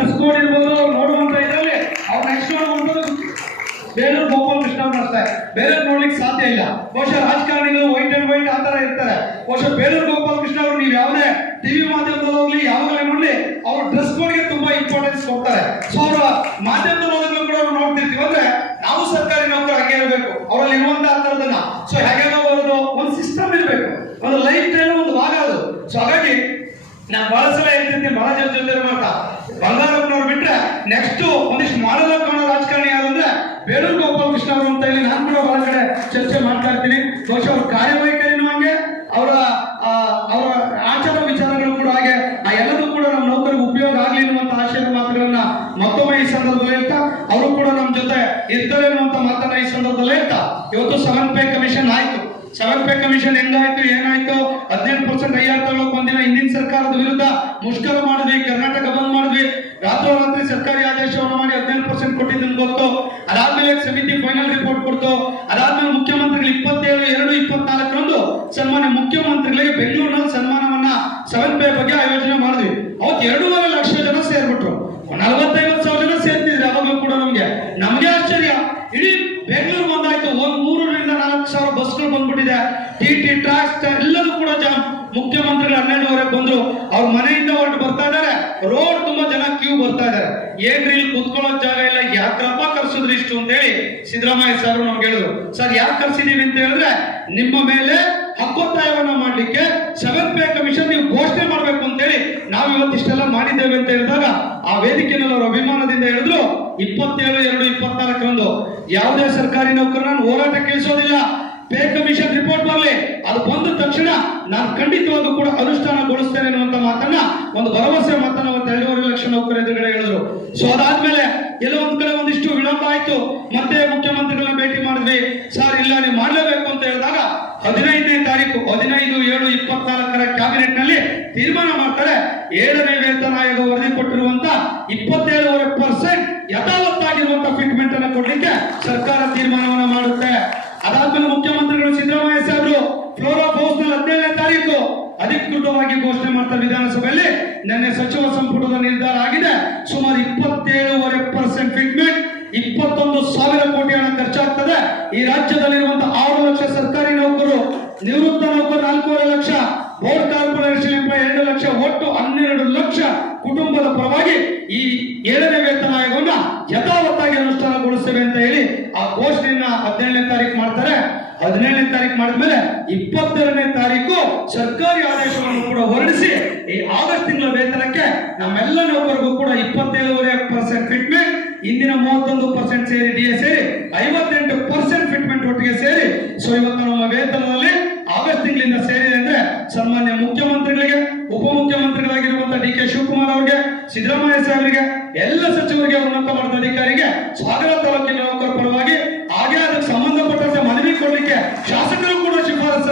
Dress code ಇರ್ಬೋದು ಅವ್ರು ನೋಡುವಂತ ಇದರಲ್ಲಿ ಅವ್ರು ನೋಡುವಂಥದ್ದು ಬೇಲೂರು ಗೋಪಾಲ್ ಕೃಷ್ಣ ಅಷ್ಟೇ. ಬೇರೆ ನೋಡ್ಲಿಕ್ಕೆ ಸಾಧ್ಯ ಇಲ್ಲ. ಬಹುಶಃ ರಾಜಕಾರಣಿಗಳು ವೈಟ್ ಅಂಡ್ ವೈಟ್ ಆ ತರ ಇರ್ತಾರೆ. ಬಹುಶಃ ಬೇಲೂರು ಗೋಪಾಲ ಕೃಷ್ಣ ಅವರು, ನೀವು ಯಾವುದೇ ಟಿವಿ ಮಾಧ್ಯಮದಲ್ಲಿ ಹೋಗ್ಲಿ, ಯಾವಾಗಲೇ ನೋಡ್ಲಿ, ಅವ್ರ ಡ್ರೆಸ್ ಕೋಡ್ಗೆ ತುಂಬಾ ಇಂಪಾರ್ಟೆನ್ಸ್ ಕೊಡ್ತಾರೆ. ಸೊ ಅವರ ಮಾಧ್ಯಮದಲ್ಲಿ ಹೋದಾಗಲೂ ಕೂಡ ನಾವು ನೋಡ್ತಿರ್ತೀವಿ ಅಂದ್ರೆ ನಾವು ಸರ್ಕಾರಿ ನೌಕರ ಹಾಗೆ ಇರಬೇಕು ಅವರಲ್ಲಿ ಇರುವಂತ ಆ ಥರದನ್ನ ಸೊ ಹೇಗೆ ಬರೋದು ಒಂದು ಸಿಸ್ಟಮ್ ಇರಬೇಕು ಒಂದು ಲೈಫ್ ಸ್ಟೈಲ್ ಒಂದು ಭಾಗ ಅದು ಸೊ ಹಾಗಾಗಿ ನಾನು ಬಹಳ ಸಲ ಹೇಳ್ತಿರ್ತೀನಿ ಬಹಳ ಜನ ಜೊತೆ ಮಾಡ್ತಾ. ಬಂಗಾರಪ್ಪನವ್ರು ಬಿಟ್ರೆ ನೆಕ್ಸ್ಟ್ ಒಂದಿಷ್ಟು ಮಾಡಲ್ ಕಾಣೋ ರಾಜಕಾರಣಿ ಯಾರು ಅಂದ್ರೆ ಗೋಪಾಲ ಕೃಷ್ಣ ಅವರು ಅಂತ ಹೇಳಿ ನಾನು ಕೂಡ ಬಹಳ ಚರ್ಚೆ ಮಾಡ್ತಾ ಇರ್ತೀನಿ. ಬಹುಶಃ ಅವ್ರ ಕಾರ್ಯವೈಖರಿನೂ ಹಂಗೆ, ಅವರ ಅವರ ಆಚಾರ ವಿಚಾರಗಳು ಕೂಡ ಹಾಗೆ, ಆ ಎಲ್ಲದೂ ಕೂಡ ನಮ್ಮ ನೌಕರಿಗೆ ಉಪಯೋಗ ಆಗಲಿ ಅನ್ನುವಂಥ ಆಶಯದ ಮಾತುಗಳನ್ನ ಮತ್ತೊಮ್ಮೆ ಈ ಸಂದರ್ಭದಲ್ಲಿ ಹೇಳ್ತಾ, ಅವರು ಕೂಡ ನಮ್ಮ ಜೊತೆ ಇರ್ತಾರೆ ಅನ್ನುವಂಥ ಮಾತನ್ನ ಈ ಸಂದರ್ಭದಲ್ಲಿ ಹೇಳ್ತಾ. ಇವತ್ತು ಪೇ ಕಮಿಷನ್ ಪೇ ಕಮಿಷನ್ ಹೆಂಗಾಯ್ತು, ಏನಾಯ್ತು? ಹದಿನೆಂಟು ಪರ್ಸೆಂಟ್ ಐಆರ್ ತಗೊಳಕ್ ಒಂದಿನ ಹಿಂದಿನ ಸರ್ಕಾರದ ವಿರುದ್ಧ ಮುಷ್ಕರ ಮಾಡಿದ್ವಿ, ಕರ್ನಾಟಕ ಬಂದ್ ಮಾಡಿದ್ವಿ. ರಾತ್ರೋರಾತ್ರಿ ಸರ್ಕಾರಿ ಆದೇಶವನ್ನು ಮಾಡಿ ಹದಿನೆಂಟು ಪರ್ಸೆಂಟ್ ಕೊಟ್ಟಿದ್ದನ್ನು ಗೊತ್ತು. ಅದಾದ್ಮೇಲೆ ಸಮಿತಿ ಫೈನಲ್ ರಿಪೋರ್ಟ್ ಕೊಡ್ತು. ಅದಾದ್ಮೇಲೆ ಮುಖ್ಯಮಂತ್ರಿಗಳು ಇಪ್ಪತ್ತೇಳು, ಎರಡು ಇಪ್ಪತ್ನಾಲ್ಕರಂದು ಸನ್ಮಾನ್ಯ ಮುಖ್ಯಮಂತ್ರಿಗಳಿಗೆ ಬೆಂಗಳೂರಿನಲ್ಲಿ ಸನ್ಮಾನವನ್ನ ಸೆವೆನ್ ಪೇ ಬಗ್ಗೆ ಆಯೋಜನೆ ಮಾಡಿದ್ವಿ. ಅವತ್ತು ಎರಡೂವರೆ ಲಕ್ಷ ಜನ ಸೇರ್ಬಿಟ್ರು. ನಲವತ್ತೈವತ್ತು ಸಾವಿರ ಜನ ಸೇರ್ತಿದ್ರು ಅವಾಗಲೂ ಕೂಡ ನಮ್ಗೆ. ನಮ್ಗೆ ಆಶ್ಚರ್ಯ. ಇಡೀ ಬೆಂಗಳೂರು ಒಂದಾಯ್ತು ಒಂದ್ ಸಾವಿರ ಬಸ್ಗಳು ಬಂದ್ಬಿಟ್ಟಿದೆ. ಟಿ ಟಿ ಟ್ರಾಕ್ಸ್ ಎಲ್ಲರೂ ಕೂಡ ಜಾಮ್ ಮುಖ್ಯಮಂತ್ರಿಗಳು ಹನ್ನೆರಡುವರೆಗೆ ಬಂದ್ರು. ಅವ್ರ ಮನೆಯಿಂದ ಹೊರಟು ಬರ್ತಾ ಇದ್ದಾರೆ. ರೋಡ್ ತುಂಬಾ ಜನ ಕ್ಯೂ ಬರ್ತಾ ಇದ್ದಾರೆ. ಏನ್ರಿ ಇಲ್ಲಿ ಕುತ್ಕೊಳ್ಳೋ ಜಾಗ ಇಲ್ಲ? ಯಾಕ್ರಪ್ಪ ಕರ್ಸಿದ್ರಿ ಇಷ್ಟು ಅಂತ ಹೇಳಿ ಸಿದ್ದರಾಮಯ್ಯ ಸರ್ ನಮ್ಗೆ ಹೇಳಿದ್ರು. ಸರ್, ಯಾಕೆ ಕರ್ಸಿದೀವಿ ಅಂತ ಹೇಳಿದ್ರೆ ನಿಮ್ಮ ಮೇಲೆ ಹಕ್ಕೊತ್ತಾಯವನ್ನ ಮಾಡ್ಲಿಕ್ಕೆ ಸೆವೆನ್ ಪೇ ಕಮಿಷನ್ ನೀವು ಘೋಷಣೆ ಮಾಡ್ಬೇಕು ಅಂತ ಹೇಳಿ ನಾವು ಇವತ್ತಿಷ್ಟೆಲ್ಲ ಮಾಡಿದ್ದೇವೆ ಅಂತ ಹೇಳಿದಾಗ ಆ ವೇದಿಕೆಯಲ್ಲಿ ಅಭಿಮಾನದಿಂದ ಹೇಳಿದ್ರು. ಇಪ್ಪತ್ತೇಳು, ಎರಡು ಇಪ್ಪತ್ನಾಲ್ಕರಂದು ಯಾವುದೇ ಸರ್ಕಾರಿ ನೌಕರನ ಹೋರಾಟ ಕೇಳಿಸೋದಿಲ್ಲ. ಪೇ ಕಮಿಷನ್ ರಿಪೋರ್ಟ್ ಬರಲಿ. ಅದು ಬಂದ ತಕ್ಷಣ ನಾನು ಖಂಡಿತವಾಗೂ ಕೂಡ ಅನುಷ್ಠಾನಗೊಳಿಸ್ತೇನೆ ಅನ್ನುವಂತ ಮಾತನ್ನ, ಒಂದು ಭರವಸೆ ಮಾತನ್ನ ಒಂದು ಎರಡೂವರೆ ಲಕ್ಷ ನೌಕರ ಎದುರುಗಡೆ ಹೇಳಿದ್ರು. ಸೊ ಅದಾದ್ಮೇಲೆ ಎಲ್ಲೋ ಒಂದ್ ಕಡೆ ಒಂದಿಷ್ಟು ವಿಳಂಬ ಆಯ್ತು. ಮತ್ತೆ ಮುಖ್ಯಮಂತ್ರಿಗಳನ್ನ ಭೇಟಿ ಮಾಡಿದ್ವಿ. ಸರ್, ಇಲ್ಲ, ನೀವು ಮಾಡಲೇಬೇಕು ಅಂತ ಹೇಳಿದಾಗ ಹದಿನೈದನೇ ತಾರೀಕು, ಹದಿನೈದು, ಏಳು ಇಪ್ಪತ್ನಾಲ್ಕರ ಕ್ಯಾಬಿನೆಟ್ನಲ್ಲಿ ತೀರ್ಮಾನ ಮಾಡ್ತಾರೆ. ಏಳನೇ ವೇತನ ಆಯೋಗ ವರದಿ ಕೊಟ್ಟಿರುವಂತ ಇಪ್ಪತ್ತೇಳುವರೆ ಪರ್ಸೆಂಟ್ ಯಥಾವತ್ತಾಗಿರುವಂತ ಫಿಟ್ಮೆಂಟ್ ಅನ್ನು ಕೊಡ್ಲಿಕ್ಕೆ ಸರ್ಕಾರ ತೀರ್ಮಾನವನ್ನ ಮಾಡುತ್ತೆ. ಅದಾದ್ಮೇಲೆ ಮುಖ್ಯಮಂತ್ರಿಗಳು ಸಿದ್ದರಾಮಯ್ಯ ಸಾಹೇಬರು ಫ್ಲೋರ್ ಆಫ್ ಹೌಸ್ನಲ್ಲಿ ಹದಿನೇಳನೇ ತಾರೀಕು ಅಧಿಕೃತವಾಗಿ ಘೋಷಣೆ ಮಾಡ್ತಾರೆ ವಿಧಾನಸಭೆಯಲ್ಲಿ ನಿನ್ನೆ ಸಚಿವ ಸಂಪುಟದ ನಿರ್ಧಾರ ಆಗಿದೆ. ಸುಮಾರು ಇಪ್ಪತ್ತೇಳುವರೆ ಪರ್ಸೆಂಟ್ ಫಿಟ್ಮೆಂಟ್ ಇಪ್ಪತ್ತೊಂದು ಸಾವಿರ ಕೋಟಿ ಹಣ ಖರ್ಚಾಗ್ತದೆ. ಈ ರಾಜ್ಯದಲ್ಲಿರುವಂತಹ ಆರು ಲಕ್ಷ ಸರ್ಕಾರಿ ನೌಕರು, ನಿವೃತ್ತ ನೌಕರು ನಾಲ್ಕೂವರೆ ಲಕ್ಷ ಬೋರ್ಡ್ ಕಾರ್ಪೊರೇಷನ್ ಎಂಬ ಎರಡು ಲಕ್ಷ, ಒಟ್ಟು ಹನ್ನೆರಡು ಲಕ್ಷ ಕುಟುಂಬದ ಪರವಾಗಿ ಈ ಏಳನೇ ಯಥಾವತ್ತಾಗಿ ಅನುಷ್ಠಾನಗೊಳಿಸ್ತೇವೆ ಅಂತ ಹೇಳಿ ಆ ಘೋಷಣೆಯನ್ನ ಹದಿನೇಳನೇ ತಾರೀಕು ಮಾಡ್ತಾರೆ. ಹದಿನೇಳನೇ ತಾರೀಕು ಮಾಡಿದ್ಮೇಲೆ ಇಪ್ಪತ್ತೆರಡನೇ ತಾರೀಕು ಸರ್ಕಾರಿ ಆದೇಶವನ್ನು ಕೂಡ ಹೊರಡಿಸಿ ಈ ಆಗಸ್ಟ್ ತಿಂಗಳ ವೇತನಕ್ಕೆ ನಮ್ಮೆಲ್ಲ ನೌಕರಿಗೂ ಕೂಡ ಇಪ್ಪತ್ತೇಳುವರೆ ಪರ್ಸೆಂಟ್ ಫಿಟ್ಮೆಂಟ್ ಇಂದಿನ ಮೂವತ್ತೊಂದು ಪರ್ಸೆಂಟ್ ಸೇರಿ ಡಿ ಎ ಸೇರಿ, ಐವತ್ತೆಂಟು ಪರ್ಸೆಂಟ್ ಫಿಟ್ಮೆಂಟ್ ಒಟ್ಟಿಗೆ ಸೇರಿ. ಸೊ ಇವತ್ತು ನಮ್ಮ ವೇತನದಲ್ಲಿ ಆಗಸ್ಟ್ ತಿಂಗಳಿಂದ ಸೇರಿದೆ ಅಂದ್ರೆ ಸನ್ಮಾನ್ಯ ಮುಖ್ಯಮಂತ್ರಿಗಳಿಗೆ ಉಪಮುಖ್ಯಮಂತ್ರಿಗಳಾಗಿರುವಂತಹ ಡಿ ಕೆ ಶಿವಕುಮಾರ್ ಅವರಿಗೆ, ಸಿದ್ದರಾಮಯ್ಯ ಸಾಹೇಬರಿಗೆ ಎಲ್ಲ ಸಚಿವರಿಗೆ ಉನ್ನತ ಮಟ್ಟದ ಅಧಿಕಾರಿಗೆ ಸಾಗರ ತಾಲೂಕಿನ ಪರವಾಗಿ ಹಾಗೆ ಅದಕ್ಕೆ ಸಂಬಂಧಪಟ್ಟಂತೆ ಮನವಿ ಕೊಡಲಿಕ್ಕೆ ಶಾಸಕರು ಕೂಡ ಶಿಫಾರಸು